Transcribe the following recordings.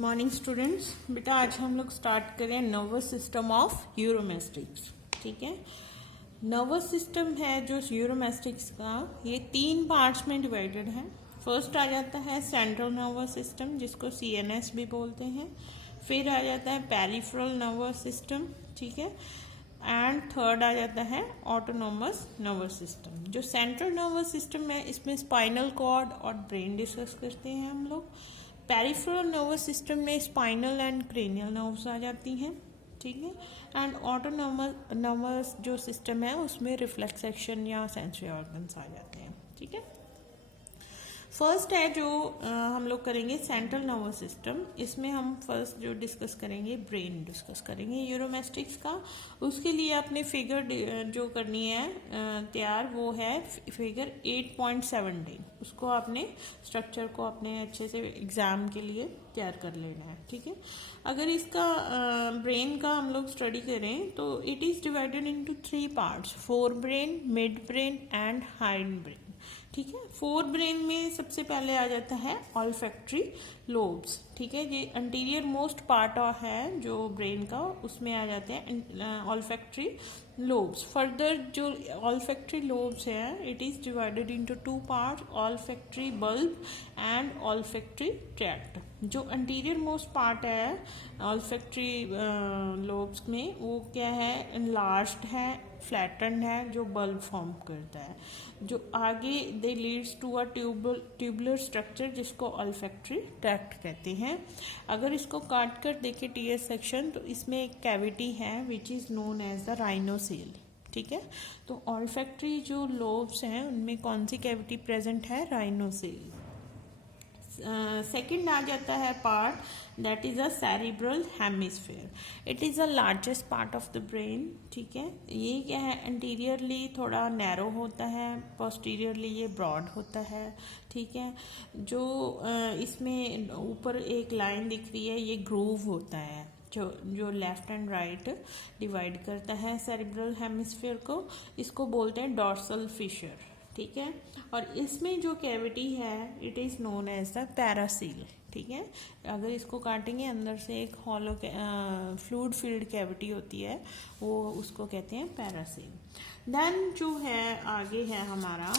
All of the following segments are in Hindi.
Morning students. बेटा आज हम लोग स्टार्ट करें नर्वस सिस्टम ऑफ यूरोमेस्टिक्स। ठीक है, नर्वस सिस्टम है जो यूरोमेस्टिक्स का, ये 3 पार्ट्स में डिवाइडेड है। फर्स्ट आ जाता है सेंट्रल नर्वस सिस्टम जिसको सीएनएस भी बोलते हैं। फिर आ जाता है पेरिफेरल नर्वस सिस्टम, ठीक है, एंड थर्ड आ जाता है ऑटोनोमस नर्वस सिस्टम। जो सेंट्रल नर्वस सिस्टम है इसमें स्पाइनल कॉर्ड और ब्रेन डिस्कस करते हैं हम लोग। पेरिफेरल नर्वस सिस्टम में स्पाइनल एंड क्रेनियल नर्व्स आ जाती हैं, ठीक है, एंड ऑटोनोमस नर्वस जो सिस्टम है उसमें रिफ्लेक्स एक्शन या सेंसरी ऑर्गन्स आ जाते हैं। ठीक है, फर्स्ट है जो हम लोग करेंगे सेंट्रल नर्वस सिस्टम। इसमें हम फर्स्ट जो डिस्कस करेंगे ब्रेन डिस्कस करेंगे यूरोमेस्टिक्स का। उसके लिए आपने फिगर जो करनी है तैयार, वो है फिगर 8.17। उसको आपने स्ट्रक्चर को अपने अच्छे से एग्जाम के लिए तैयार कर लेना है। ठीक है, अगर इसका ब्रेन का हम लोग स्टडी करें तो it is divided into 3 parts, fore brain, mid brain and hind brain. ठीक है, फोर ब्रेन में सबसे पहले आ जाता है ऑल्फैक्टरी लोब्स। ठीक है, ये अंटीरियर मोस्ट पार्ट है जो ब्रेन का, उसमें आ जाते हैं ऑल्फैक्टरी लोब्स। फर्दर जो ऑल्फैक्टरी लोब्स है it is divided into 2 part, olfactory bulb and olfactory tract. जो अंटीरियर मोस्ट पार्ट है ऑल्फैक्टरी लोब्स में वो क्या है, एनलार्ज्ड है, फ्लैटन्ड है, जो बल्ब फॉर्म करता है। जो आगे they leads to a tubular structure जिसको ऑल्फैक्टरी ट्रैक्ट कहते हैं। अगर इसको काट कर देखें टीएस सेक्शन तो इसमें एक कैविटी है which is known as the rhinocoel. ठीक है, तो ऑल्फैक्टरी जो लोब्स हैं उनमें कौन सी कैविटी प्रेजेंट है, राइनोसेल। सेकेंड आ जाता है part that is a cerebral hemisphere. It is the largest part of the brain. ठीक है, ये क्या है, एंटीरियरली थोड़ा नैरो होता है, पोस्टीरियरली ये ब्रॉड होता है। ठीक है, जो इसमें ऊपर एक लाइन दिख रही है ये ग्रूव होता है जो लेफ्ट एंड राइट डिवाइड करता है सेरिब्रल हेमिस्फीयर को। इसको बोलते हैं डॉर्सल फिशर। ठीक है, और इसमें जो कैविटी है it is known as the paracoel. ठीक है, अगर इसको काटेंगे अंदर से एक हॉलो फ्लूइड फील्ड कैविटी होती है, वो उसको कहते हैं पैरासील। देन जो है आगे है हमारा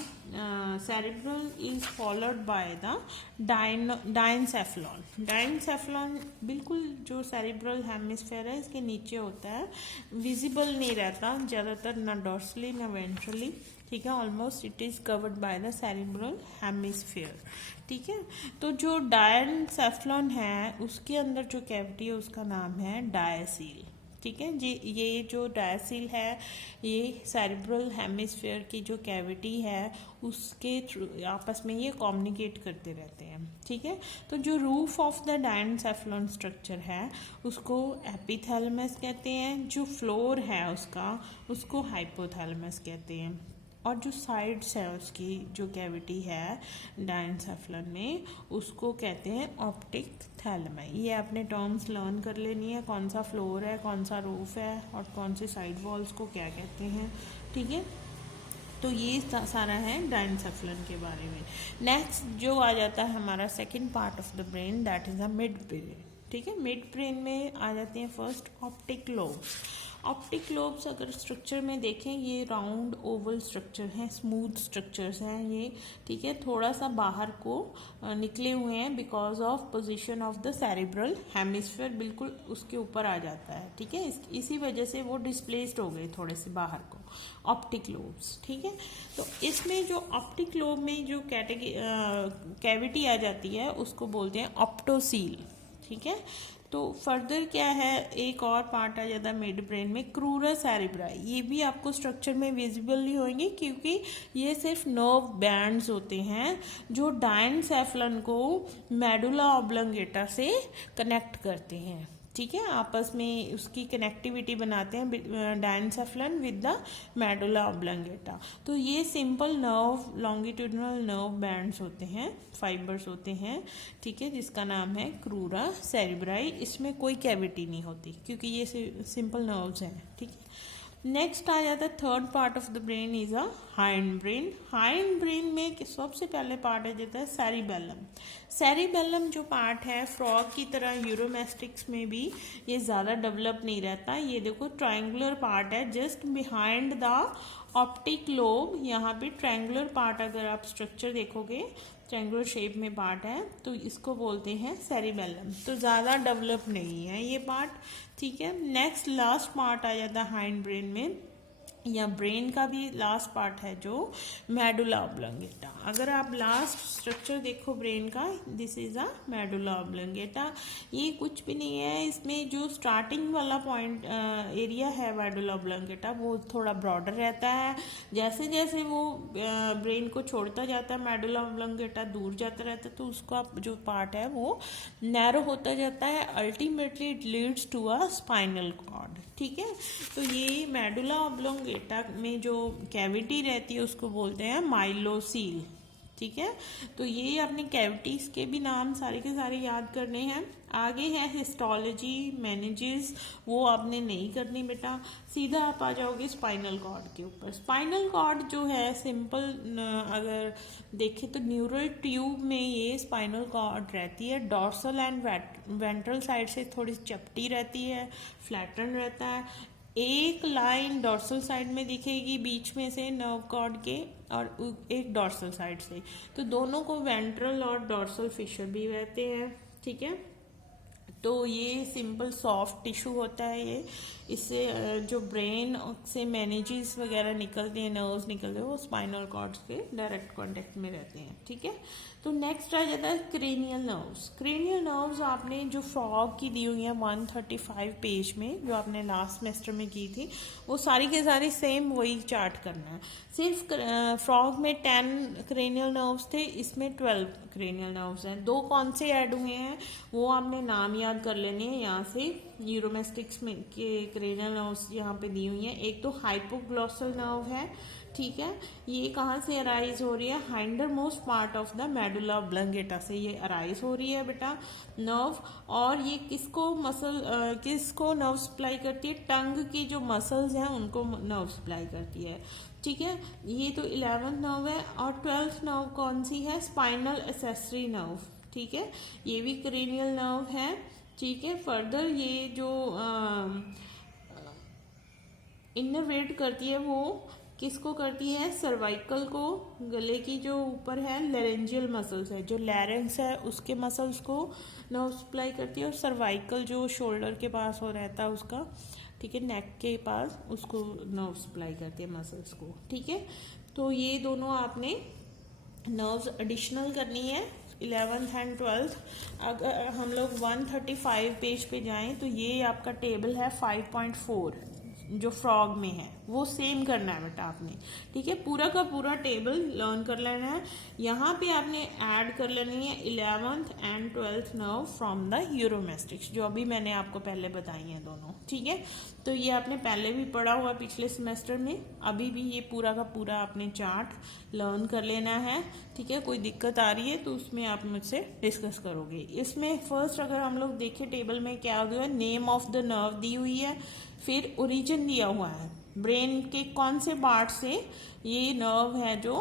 cerebral is followed by the diencephalon. Diencephalon बिल्कुल जो सेरिब्रल हेमिस्फीयर है इसके नीचे होता है, विजिबल नहीं रहता ज़्यादातर, ना डॉर्सली ना वेंट्रली। ठीक है, almost it is covered by the cerebral hemisphere. ठीक है, तो जो डायनसेफलॉन है उसके अंदर जो कैविटी है उसका नाम है डायसील। ठीक है जी, ये जो डायसील है ये सेरिब्रल हेमिस्फीयर की जो कैविटी है उसके थ्रू आपस में ये कम्युनिकेट करते रहते हैं। ठीक है, तो जो रूफ ऑफ द डायनसेफलॉन स्ट्रक्चर है उसको एपिथैलेमस कहते हैं, जो फ्लोर है उसको हाइपोथैलेमस कहते हैं, और जो साइड्स है उसकी जो कैविटी है डायनसेफलन में उसको कहते हैं ऑप्टिक थैलेमस। ये आपने टर्म्स लर्न कर लेनी है, कौन सा फ्लोर है, कौन सा रूफ है और कौन सी साइड वॉल्स को क्या कहते हैं। ठीक है, तो ये सारा है डायनसेफलन के बारे में। नेक्स्ट जो आ जाता है हमारा second part of the brain that is a mid brain. ठीक है, मिड ब्रेन में आ जाते हैं first optic lobes. Optic lobes अगर स्ट्रक्चर में देखें ये राउंड ओवल स्ट्रक्चर हैं, स्मूथ स्ट्रक्चर्स हैं ये। ठीक है, थोड़ा सा बाहर को निकले हुए हैं because of position of the cerebral hemisphere, बिल्कुल उसके ऊपर आ जाता है। ठीक है, इसी वजह से वो डिस्प्लेस्ड हो गए थोड़े से बाहर को ऑप्टिक लोब्स। ठीक है, तो इसमें जो ऑप्टिक लोब में जो कैविटी आ जाती है उसको बोलते हैं ऑप्टोसील। ठीक है, तो फर्दर क्या है, एक और पार्ट आ जाता है मिड ब्रेन में, क्रूरा सेरिब्राई। ये भी आपको स्ट्रक्चर में विजिबल नहीं होंगे क्योंकि ये सिर्फ नर्व बैंड्स होते हैं जो डायनसेफलन को मेडुला ऑब्लंगेटा से कनेक्ट करते हैं। ठीक है, आपस में उसकी कनेक्टिविटी बनाते हैं डायनसेफलन विद द मेडुला ऑब्लंगेटा। तो ये simple nerve longitudinal nerve bands होते हैं, फाइबर्स होते हैं। ठीक है, जिसका नाम है क्रूरा सेरिब्राई। इसमें कोई कैविटी नहीं होती क्योंकि ये सिंपल नर्व्स हैं। ठीक है, नेक्स्ट आ जाता है third part of the brain is a hind brain. Hind brain में सबसे पहले पार्ट आ जाता है सेरिबेलम। सेरिबेलम जो पार्ट है फ्रॉग की तरह यूरोमेस्टिक्स में भी ये ज़्यादा डेवलप नहीं रहता। ये देखो ट्रायंगुलर पार्ट है just behind the optic lobe. यहाँ पे ट्रायंगुलर पार्ट अगर आप स्ट्रक्चर देखोगे ट्रायंगुलर शेप में पार्ट है तो इसको बोलते हैं सेरिबेलम। तो ज़्यादा डेवलप नहीं है ये पार्ट, ठीक है। नेक्स्ट लास्ट पार्ट आ जाता है हाइंड ब्रेन में, या ब्रेन का भी लास्ट पार्ट है जो मेडुला ऑब्लोंगेटा। अगर आप लास्ट स्ट्रक्चर देखो ब्रेन का, this is a medulla oblongata. ये कुछ भी नहीं है, इसमें जो स्टार्टिंग वाला पॉइंट एरिया है मेडुला ऑब्लोंगेटा वो थोड़ा ब्रॉडर रहता है। जैसे जैसे वो ब्रेन को छोड़ता जाता है मेडुला ऑब्लोंगेटा दूर जाता रहता है तो उसका जो पार्ट है वो नैरो होता जाता है। Ultimately it leads to a spinal cord, ठीक है। तो ये मेडुला ऑब्लोंगेटा में जो कैविटी रहती है उसको बोलते हैं माइलोसील, ठीक है। तो ये अपने कैविटीज के भी नाम सारे के सारे याद करने हैं। आगे है हिस्टोलॉजी, मेनिजेस, वो आपने नहीं करनी बेटा। सीधा आप आ जाओगे स्पाइनल कॉर्ड के ऊपर। स्पाइनल कॉर्ड जो है सिंपल अगर देखें तो न्यूरल ट्यूब में ये स्पाइनल कॉर्ड रहती है। डॉर्सल एंड वेंट्रल साइड से थोड़ी चपटी रहती है, फ्लैटन रहता है। एक लाइन डॉर्सल साइड में दिखेगी बीच में से नर्व कॉर्ड के, और एक डॉर्सल साइड से। तो दोनों को वेंट्रल और डॉर्सल फिशर भी रहते हैं, ठीक है। तो ये सिंपल सॉफ्ट टिश्यू होता है ये। इससे जो ब्रेन से मैनेजेस वगैरह निकलते हैं, नर्व्स निकलते हैं, वो स्पाइनल कॉर्ड के डायरेक्ट कांटेक्ट में रहते हैं, ठीक है। तो नेक्स्ट आ जाता है क्रेनियल नर्व्स। क्रेनियल नर्व्स आपने जो फ्रॉग की दी हुई है 135 पेज में, जो आपने लास्ट सेमेस्टर में की थी, वो सारी के सारी सेम वही चार्ट करना है। सिर्फ फ्रॉग में 10 क्रेनियल नर्व्स थे, इसमें 12 क्रेनियल नर्व्स हैं। 2 कौन से ऐड हुए हैं वो आपने नाम याद कर लेने हैं यहाँ से। न्यूरोमेस्टिक्स में के क्रेनियल नर्व्स यहाँ पे दी हुई हैं। एक तो हाइपोग्लॉसल नर्व है, ठीक है। ये कहाँ से अराइज हो रही है? Hinder most part of the medulla oblongata से ये अराइज हो रही है बेटा नर्व। और ये किसको नर्व सप्लाई करती है? टंग की जो मसल्स हैं उनको नर्व सप्लाई करती है, ठीक है। ये तो 11th नर्व है। और 12th नर्व कौन सी है? स्पाइनल एक्सेसरी नर्व, ठीक है। ये भी क्रेनियल नर्व है, ठीक है। फर्दर ये जो इनर्वेट करती है वो किसको करती है? सर्वाइकल को। गले की जो ऊपर है लैरेंजियल मसल्स है, जो लैरेंस है उसके मसल्स को नर्व सप्लाई करती है। और सर्वाइकल जो शोल्डर के पास हो रहता है उसका, ठीक है, नेक के पास, उसको नर्व सप्लाई करती है मसल्स को, ठीक है। तो ये दोनों आपने नर्व्स एडिशनल करनी है 11th एंड 12th। अगर हम लोग 135 पेज पे जाएं तो ये आपका टेबल है 5.4 जो फ्रॉग में है, वो सेम करना है बेटा आपने, ठीक है। पूरा का पूरा टेबल लर्न कर लेना है। यहाँ पे आपने ऐड कर लेनी है 11th and 12th nerve from the Uromastix, जो अभी मैंने आपको पहले बताई हैं दोनों, ठीक है। तो ये आपने पहले भी पढ़ा हुआ पिछले सेमेस्टर में, अभी भी ये पूरा का पूरा आपने चार्ट लर्न कर लेना है, ठीक है। कोई दिक्कत आ रही है तो उसमें आप मुझसे डिस्कस करोगे। इसमें फर्स्ट अगर हम लोग देखें टेबल में क्या हुआ है, नेम ऑफ द नर्व दी हुई है, फिर ओरिजिन दिया हुआ है, ब्रेन के कौन से पार्ट से ये नर्व है जो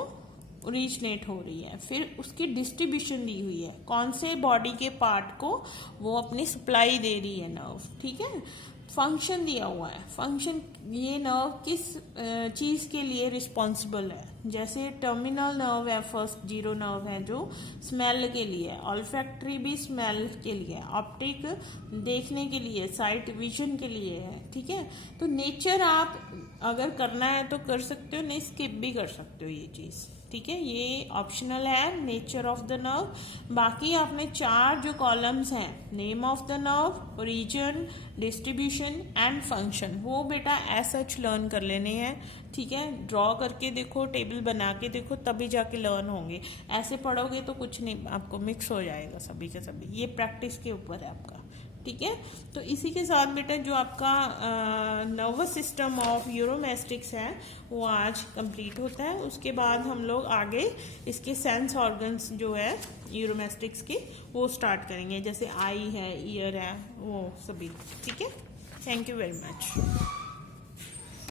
ओरिजिनेट हो रही है, फिर उसकी डिस्ट्रीब्यूशन दी हुई है, कौन से बॉडी के पार्ट को वो अपनी सप्लाई दे रही है नर्व, ठीक है। फंक्शन दिया हुआ है, फंक्शन ये नर्व किस चीज़ के लिए रिस्पॉन्सिबल है। जैसे टर्मिनल नर्व है, फर्स्ट 0 नर्व है जो स्मेल के लिए, ऑल्फैक्टरी भी स्मेल के लिए, ऑप्टिक देखने के लिए, साइट विजन के लिए है, ठीक है। तो नेचर आप अगर करना है तो कर सकते हो, नहीं स्किप भी कर सकते हो ये चीज़, ठीक है। ये ऑप्शनल है, नेचर ऑफ द नर्व। बाकी आपने 4 जो कॉलम्स हैं, name of the nerve, origin, distribution and function, वो बेटा एज सच लर्न कर लेने हैं, ठीक है। ड्रॉ करके देखो, टेबल बना के देखो, तभी जाके लर्न होंगे। ऐसे पढ़ोगे तो कुछ नहीं, आपको मिक्स हो जाएगा सभी के सभी। ये प्रैक्टिस के ऊपर है आपका, ठीक है। तो इसी के साथ बेटा जो आपका नर्वस सिस्टम ऑफ यूरोमेस्टिक्स है वो आज कंप्लीट होता है। उसके बाद हम लोग आगे इसके सेंस ऑर्गन्स जो है यूरोमेस्टिक्स के वो स्टार्ट करेंगे, जैसे आई है, ईयर है, वो सभी, ठीक है। Thank you very much.